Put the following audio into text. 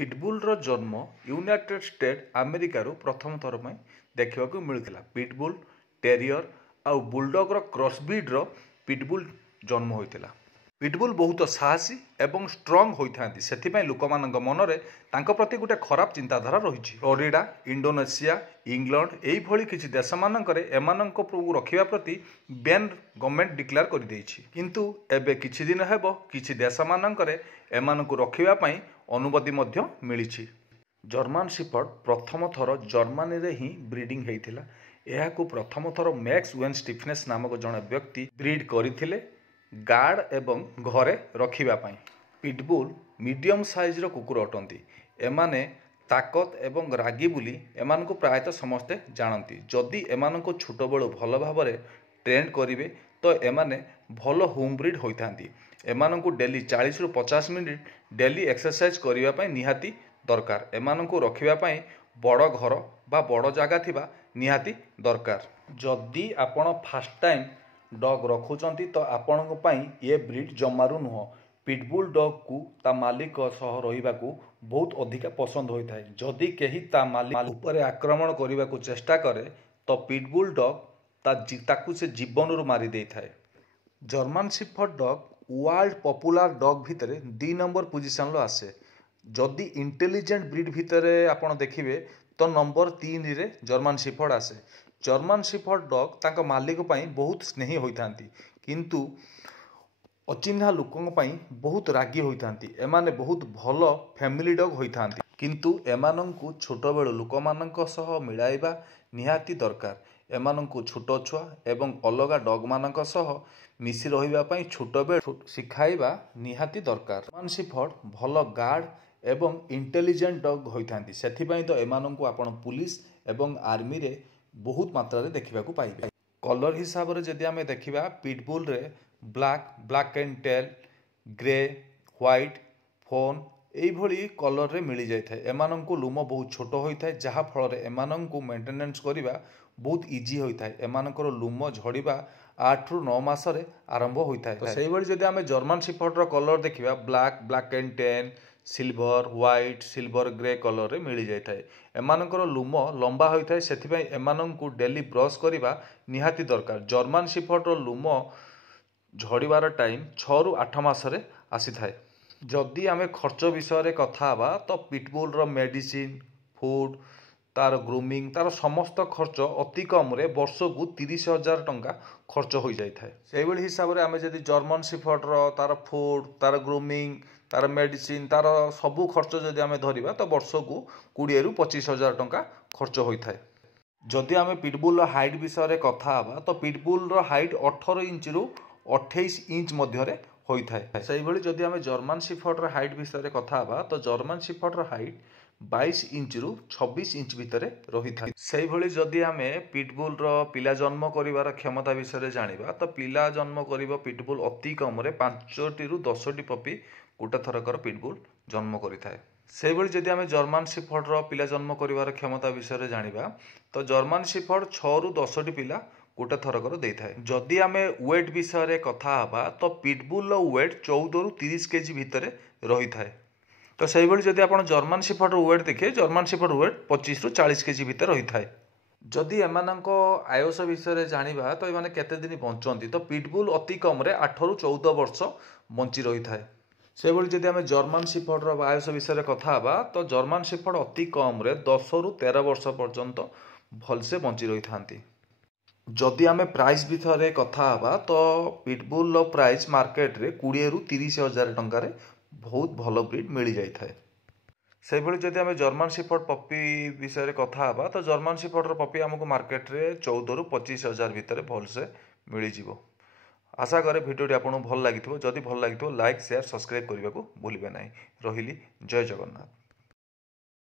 ପିଟବୁଲ୍ର ଜନ୍ମ United state ଆମେରିକାରୁ ପ୍ରଥମ ଥର ପାଇଁ ଦେଖିବାକୁ ମିଳିଥିଲା। ପିଟବୁଲ୍, ଟେରିୟର ଆଉ ବୁଲଡଗ୍ର କ୍ରସବ୍ରିଡ୍ର ପିଟବୁଲ୍ ଜନ୍ମ ହୋଇଥିଲା। ପିଟବୁଲ୍ ବହୁତ ସାହସୀ ଏବଂ ଷ୍ଟ୍ରଙ୍ଗ ହୋଇଥାନ୍ତି, ସେଥିପାଇଁ ଲୋକମାନଙ୍କ ମନରେ ତାଙ୍କ ପ୍ରତି ଗୋଟେ ଖରାପ ଚିନ୍ତାଧାରା ରହିଛି। ଫ୍ଲୋରିଡା, ଇଣ୍ଡୋନେସିଆ, ଇଂଲଣ୍ଡ ଏହିଭଳି କିଛି ଦେଶମାନଙ୍କରେ ଏମାନଙ୍କୁ ରଖିବା ପ୍ରତି ବ୍ୟାନ୍ ଗଭର୍ଣ୍ଣମେଣ୍ଟ ଡିକ୍ଲେୟାର କରିଦେଇଛି। କିନ୍ତୁ ଏବେ କିଛି ଦିନ ହେବ କିଛି ଦେଶମାନଙ୍କରେ ଏମାନଙ୍କୁ ରଖିବା ପାଇଁ ଅନୁମତି ମଧ୍ୟ ମିଳିଛି। ଜର୍ମାନ ସିଫର୍ଡ ପ୍ରଥମ ଥର ଜର୍ମାନୀରେ ହିଁ ବ୍ରିଡିଂ ହେଇଥିଲା। ଏହାକୁ ପ୍ରଥମ ଥର ମ୍ୟାକ୍ସ ୱେନ୍ ଷ୍ଟିଫେନ୍ସ ନାମକ ଜଣେ ବ୍ୟକ୍ତି ବ୍ରିଡ୍ କରିଥିଲେ ଗାର୍ଡ ଏବଂ ଘରେ ରଖିବା ପାଇଁ। ପିଟବୁଲ୍ ମିଡିୟମ୍ ସାଇଜ୍ର କୁକୁର ଅଟନ୍ତି। ଏମାନେ ତାକତ ଏବଂ ରାଗି ବୋଲି ଏମାନଙ୍କୁ ପ୍ରାୟତଃ ସମସ୍ତେ ଜାଣନ୍ତି। ଯଦି ଏମାନଙ୍କୁ ଛୋଟବେଳୁ ଭଲ ଭାବରେ ଟ୍ରେନ୍ କରିବେ ତ ଏମାନେ ଭଲ ହୋମ୍ ବ୍ରିଡ୍ ହୋଇଥାନ୍ତି। ଏମାନଙ୍କୁ ଡେଲି 40ରୁ 50 ମିନିଟ୍ ଡେଲି ଏକ୍ସରସାଇଜ୍ କରିବା ପାଇଁ ନିହାତି ଦରକାର। ଏମାନଙ୍କୁ ରଖିବା ପାଇଁ ବଡ଼ ଘର ବା ବଡ଼ ଜାଗା ଥିବା ନିହାତି ଦରକାର। ଯଦି ଆପଣ ଫାର୍ଷ୍ଟ ଟାଇମ୍ ଡଗ୍ ରଖୁଛନ୍ତି ତ ଆପଣଙ୍କ ପାଇଁ ଏ ବ୍ରିଡ୍ ଜମାରୁ ନୁହଁ। ପିଟବୁଲ୍ ଡଗ୍କୁ ତା ମାଲିକ ସହ ରହିବାକୁ ବହୁତ ଅଧିକା ପସନ୍ଦ ହୋଇଥାଏ। ଯଦି କେହି ତା ମାଲିକ ଉପରେ ଆକ୍ରମଣ କରିବାକୁ ଚେଷ୍ଟା କରେ ତ ପିଟବୁଲ୍ ଡଗ୍ ତାକୁ ସେ ଜୀବନରୁ ମାରି ଦେଇଥାଏ। German shepherd dog world popular dog ଭିତରେ 2 ନମ୍ବର ପୋଜିସନ୍ରେ ଆସେ। ଯଦି ଇଣ୍ଟେଲିଜେଣ୍ଟ ବ୍ରିଡ୍ ଭିତରେ ଆପଣ ଦେଖିବେ ତ ନମ୍ବର 3ରେ ଜର୍ମାନ ସିଫର୍ଡ ଆସେ। ଜର୍ମାନ ସିଫର୍ଡ ଡଗ୍ ତାଙ୍କ ମାଲିକ ପାଇଁ ବହୁତ ସ୍ନେହୀ ହୋଇଥାନ୍ତି, କିନ୍ତୁ ଅଚିହ୍ନା ଲୋକଙ୍କ ପାଇଁ ବହୁତ ରାଗି ହୋଇଥାନ୍ତି। ଏମାନେ ବହୁତ ଭଲ ଫ୍ୟାମିଲି ଡଗ୍ ହୋଇଥାନ୍ତି, କିନ୍ତୁ ଏମାନଙ୍କୁ ଛୋଟବେଳୁ ଲୋକମାନଙ୍କ ସହ ମିଳାଇବା ନିହାତି ଦରକାର। ଏମାନଙ୍କୁ ଛୋଟ ଛୁଆ ଏବଂ ଅଲଗା ଡଗ୍ମାନଙ୍କ ସହ ମିଶି ରହିବା ପାଇଁ ଛୋଟବେଳୁ ଶିଖାଇବା ନିହାତି ଦରକାର। ଜର୍ମାନ ସିଫର୍ଡ ଭଲ ଗାର୍ଡ ଏବଂ ଇଣ୍ଟେଲିଜେଣ୍ଟ ଡଗ୍ ହୋଇଥାନ୍ତି, ସେଥିପାଇଁ ତ ଏମାନଙ୍କୁ ଆପଣ ପୁଲିସ ଏବଂ ଆର୍ମିରେ ବହୁତ ମାତ୍ରାରେ ଦେଖିବାକୁ ପାଇବେ। କଲର୍ ହିସାବରେ ଯଦି ଆମେ ଦେଖିବା ପିଟବୁଲ୍ରେ black and tan, grey, white, fawn ଏଇଭଳି କଲର୍ରେ ମିଳିଯାଇଥାଏ। ଏମାନଙ୍କୁ ଲୁମ ବହୁତ ଛୋଟ ହୋଇଥାଏ, ଯାହାଫଳରେ ଏମାନଙ୍କୁ ମେଣ୍ଟେନାନ୍ସ କରିବା ବହୁତ ଇଜି ହୋଇଥାଏ। ଏମାନଙ୍କର ଲୁମ ଝଡ଼ିବା 8ରୁ 9 ମାସରେ ଆରମ୍ଭ ହୋଇଥାଏ। ସେଇଭଳି ଯଦି ଆମେ ଜର୍ମାନ ସିଫର୍ଡର କଲର୍ ଦେଖିବା black and tan, silver, white, silver grey କଲର୍ରେ ମିଳିଯାଇଥାଏ। ଏମାନଙ୍କର ଲୁମ ଲମ୍ବା ହୋଇଥାଏ, ସେଥିପାଇଁ ଏମାନଙ୍କୁ ଡେଲି ବ୍ରଶ୍ କରିବା ନିହାତି ଦରକାର। ଜର୍ମାନ ସିଫର୍ଡର ଲୁମ ଝଡ଼ିବାର ଟାଇମ୍ 6ରୁ 8 ମାସରେ ଆସିଥାଏ। ଯଦି ଆମେ ଖର୍ଚ୍ଚ ବିଷୟରେ କଥା ହେବା ତ ପିଟବୁଲ୍ର ମେଡ଼ିସିନ୍, ଫୁଡ୍, ତାର ଗ୍ରୁମିଂ, ତାର ସମସ୍ତ ଖର୍ଚ୍ଚ ଅତି କମ୍ରେ ବର୍ଷକୁ 30,000 ଟଙ୍କା ଖର୍ଚ୍ଚ ହୋଇଯାଇଥାଏ। ସେଇଭଳି ହିସାବରେ ଆମେ ଯଦି ଜର୍ମାନ ସିଫର୍ଡର ତାର ଫୁଡ୍, ତାର ଗ୍ରୁମିଂ, ତାର ମେଡ଼ିସିନ୍, ତାର ସବୁ ଖର୍ଚ୍ଚ ଯଦି ଆମେ ଧରିବା ତ ବର୍ଷକୁ 20ରୁ 25,000 ଟଙ୍କା ଖର୍ଚ୍ଚ ହୋଇଥାଏ। ଯଦି ଆମେ ପିଟବୁଲ୍ର ହାଇଟ୍ ବିଷୟରେ କଥା ହେବା ତ ପିଟବୁଲ୍ର ହାଇଟ୍ 18 ଇଞ୍ଚରୁ 28 ଇଞ୍ଚ ମଧ୍ୟରେ ହୋଇଥାଏ। ସେଇଭଳି ଯଦି ଆମେ ଜର୍ମାନ ସିଫର୍ଡର ହାଇଟ୍ ବିଷୟରେ କଥା ହେବା ତ ଜର୍ମାନ ସିଫର୍ଡର ହାଇଟ୍ 22 ଇଞ୍ଚରୁ 26 ଇଞ୍ଚ ଭିତରେ ରହିଥାଏ। ସେଇଭଳି ଯଦି ଆମେ ପିଟବୁଲ୍ର ପିଲା ଜନ୍ମ କରିବାର କ୍ଷମତା ବିଷୟରେ ଜାଣିବା ତ ପିଲା ଜନ୍ମ କରିବ ପିଟବୁଲ୍ ଅତି କମ୍ରେ 5ରୁ 10ଟି ପପି ଗୋଟେ ଥରକର ପିଟବୁଲ୍ ଜନ୍ମ କରିଥାଏ। ସେଇଭଳି ଯଦି ଆମେ ଜର୍ମାନ ସିଫର୍ଡର ପିଲା ଜନ୍ମ କରିବାର କ୍ଷମତା ବିଷୟରେ ଜାଣିବା ତ ଜର୍ମାନ ସିଫର୍ଡ 6ରୁ 10ଟି ପିଲା ଗୋଟେ ଥରକର ଦେଇଥାଏ। ଯଦି ଆମେ ୱେଟ୍ ବିଷୟରେ କଥା ହେବା ତ ପିଟବୁଲ୍ର ୱେଟ୍ 14ରୁ 30 କେଜି ଭିତରେ ରହିଥାଏ। ତ ସେଇଭଳି ଯଦି ଆପଣ ଜର୍ମାନ ସିଫର୍ଡର ୱେଟ୍ ଦେଖିବେ ଜର୍ମାନ ସିଫର୍ଡ ୱେଟ୍ 25ରୁ 40 କେଜି ଭିତରେ ରହିଥାଏ। ଯଦି ଏମାନଙ୍କ ଆୟୁଷ ବିଷୟରେ ଜାଣିବା ତ ଏମାନେ କେତେ ଦିନ ବଞ୍ଚନ୍ତି ତ ପିଟବୁଲ୍ ଅତି କମ୍ରେ 8ରୁ 14 ବର୍ଷ ବଞ୍ଚି ରହିଥାଏ। ସେଭଳି ଯଦି ଆମେ ଜର୍ମାନ ସିଫର୍ଡର ଆୟୁଷ ବିଷୟରେ କଥା ହେବା ତ ଜର୍ମାନ ସିଫର୍ଡ ଅତି କମ୍ରେ 10ରୁ 13 ବର୍ଷ ପର୍ଯ୍ୟନ୍ତ ଭଲସେ ବଞ୍ଚି ରହିଥାନ୍ତି। ଯଦି ଆମେ ପ୍ରାଇସ୍ ବିଷୟରେ କଥା ହେବା ତ ପିଟବୁଲ୍ର ପ୍ରାଇସ୍ ମାର୍କେଟରେ 20ରୁ 30,000 ଟଙ୍କାରେ ବହୁତ ଭଲ ବ୍ରିଡ୍ ମିଳିଯାଇଥାଏ। ସେଇଭଳି ଯଦି ଆମେ ଜର୍ମାନ ସିଫର୍ଡ ପପି ବିଷୟରେ କଥା ହେବା ତ ଜର୍ମାନ ସିଫର୍ଡର ପପି ଆମକୁ ମାର୍କେଟରେ 14ରୁ 25,000 ଭିତରେ ଭଲସେ ମିଳିଯିବ। ଆଶା କରେ ଭିଡ଼ିଓଟି ଆପଣଙ୍କୁ ଭଲ ଲାଗିଥିବ। ଯଦି ଭଲ ଲାଗିଥିବ ଲାଇକ୍, ସେୟାର, ସବସ୍କ୍ରାଇବ୍ କରିବାକୁ ଭୁଲିବେ ନାହିଁ। ରହିଲି, ଜୟ ଜଗନ୍ନାଥ।